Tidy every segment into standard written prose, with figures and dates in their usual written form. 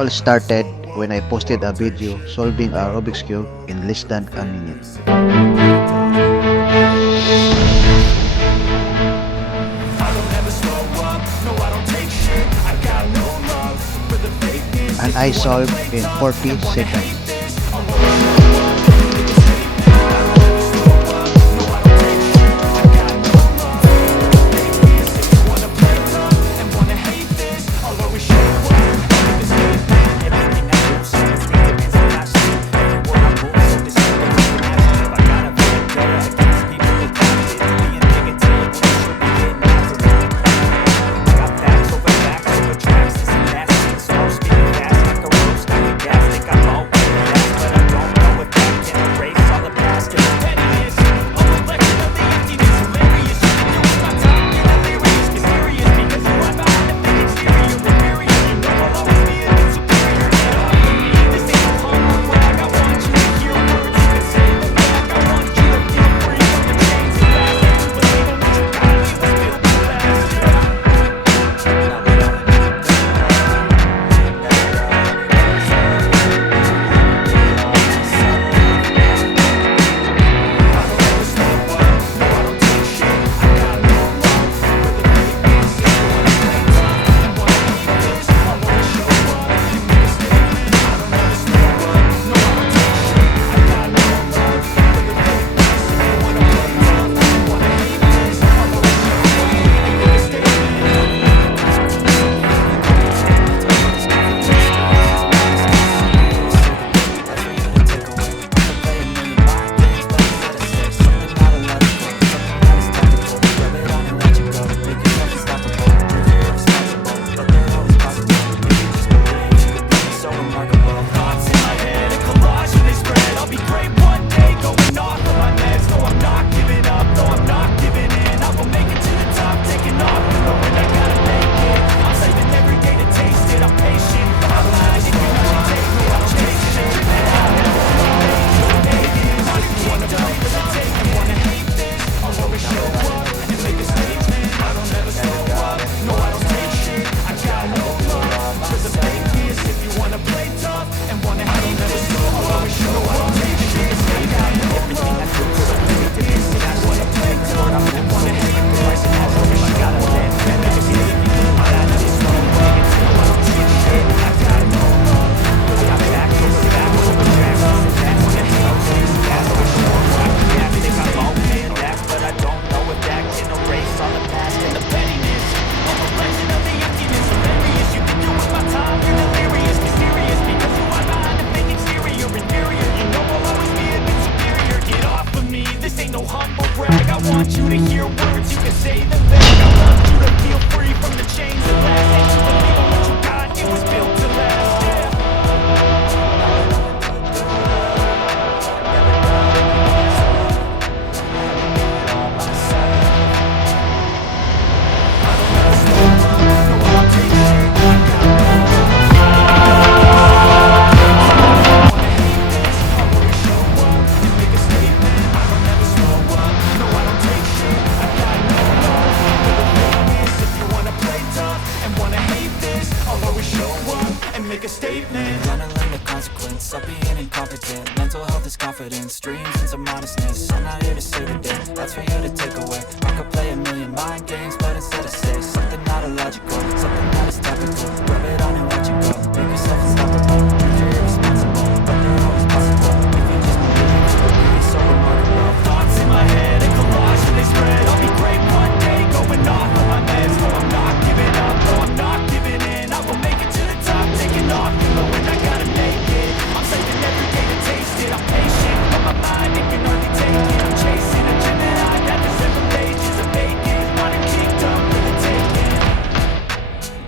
all started when I posted a video solving a Rubik's Cube in less than a minute. And I solved in 40 seconds.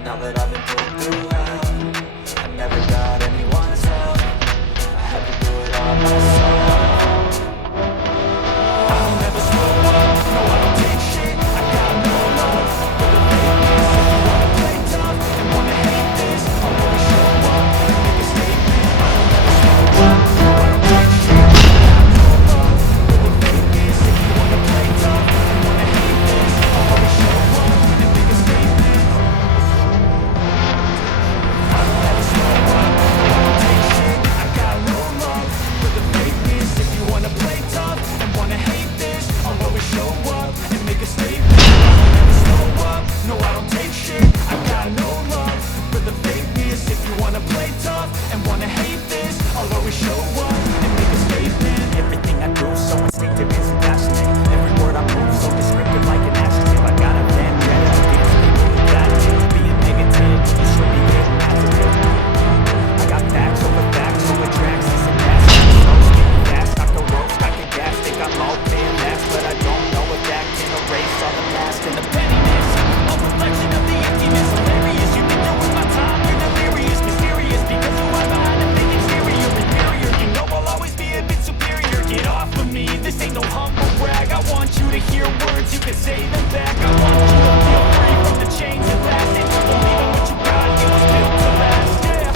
Now that I've been put through hell, I never I'll always show up and make a statement. Everything I do so instinctive and passionate. Every word I move so descriptive like an adjective. I got a vendetta against people who got it. Being negative, you should be getting adjective. I got facts over tracks, this and that. So speaking fast, knock the ropes, got the gas. Think I'm okay and that's, but I don't know if that can erase all the past and the pettiness. A reflection of the emptiness. Hilarious, you think you're worth my time, you're delirious. Mysterious, because who I'm behind a fake exterior. Inferior, you know I'll always be a bit superior. Get off of me, this ain't no humble brag. I want you to hear words, you can say them back. I want you to feel free from the chains at last. And believe in what you got, you was built to last, yeah.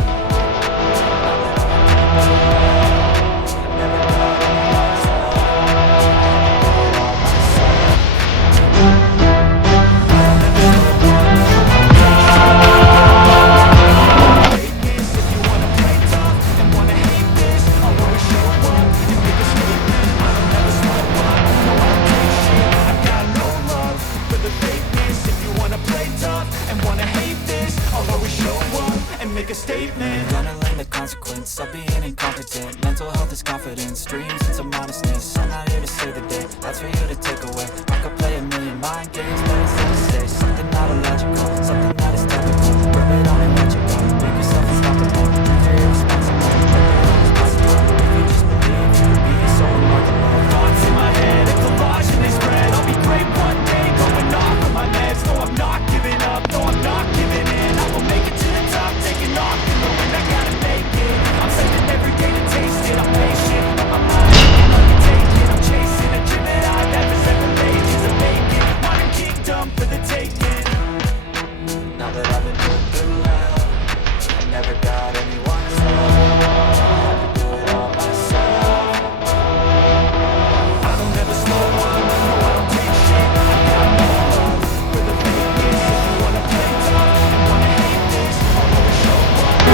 Make a statement. I'm gonna learn the consequence of being incompetent. Mental health is confidence, dreams and some modestness. I'm not here to save the day, that's for you to take away. I could play a million mind games, but it's safe to say something not illogical, something that is typical. Rub it on and let you go. Make yourself unstoppable. You're irresponsible, but you're always possible. If you just believe, you could be so remarkable. Thoughts in my head, a collage in this red. I'll be great one day, going off of my meds. No, I'm not giving up, no, I'm not giving in. I will make it to the top, taking off in the wind, I gotta make it. I'm saving every day to taste it. I'm patient, but my mind ain't undertaken. I'm chasing a dream that I've had for 7 ages of making. Modern kingdom for the taking. Now that I've been put through hell, I never got anyone's help. I had to do it all myself. I don't ever slow up, no, I don't take shit. I got no love for the fakeness. If you wanna play tough and wanna hate this, I'll always show up.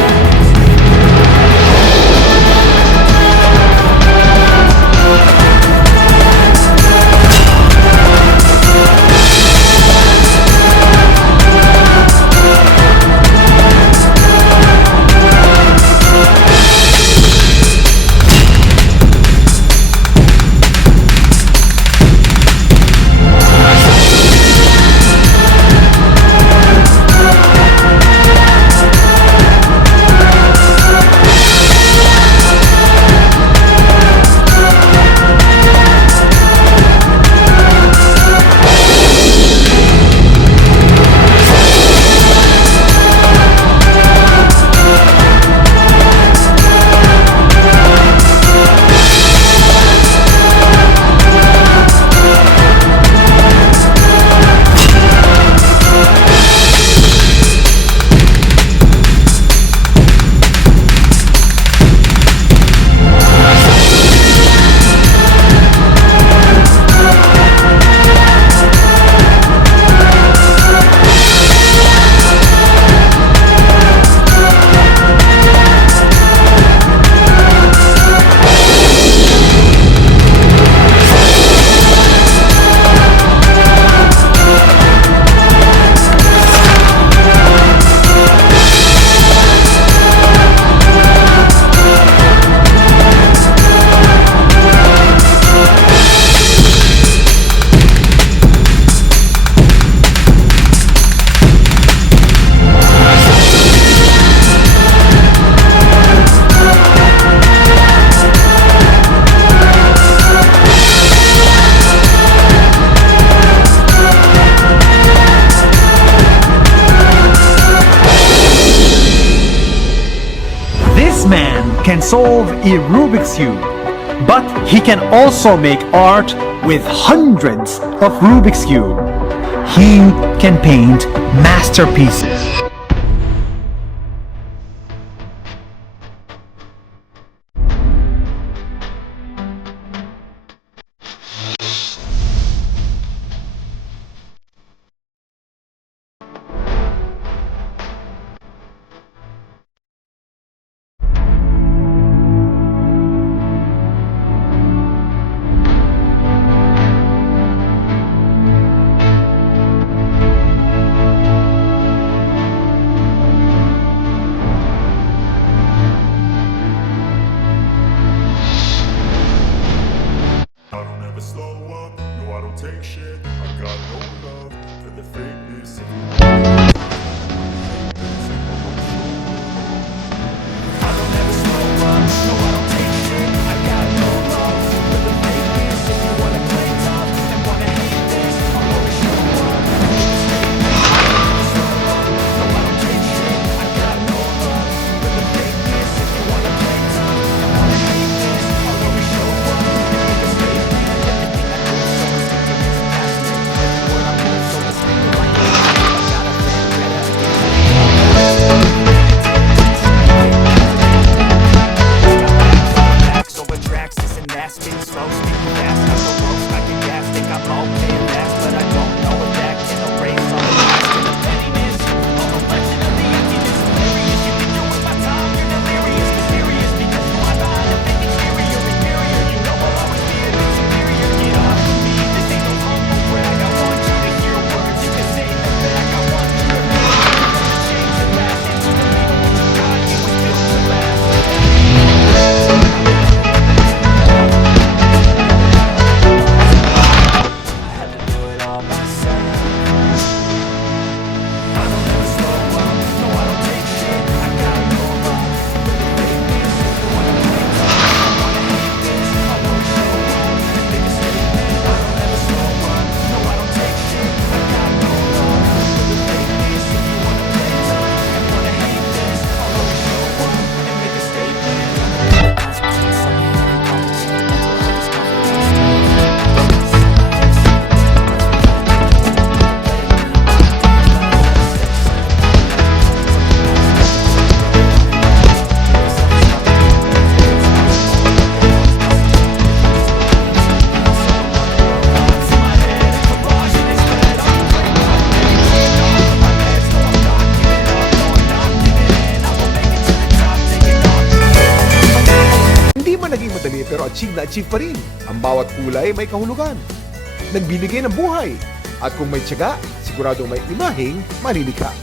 Can solve a Rubik's Cube, but he can also make art with hundreds of Rubik's Cube. He can paint masterpieces. naging madali pero achieve na achieve pa rin. Ang bawat kulay may kahulugan. Nagbibigay ng buhay. At kung may tiyaga, sigurado may imaheng malilikha.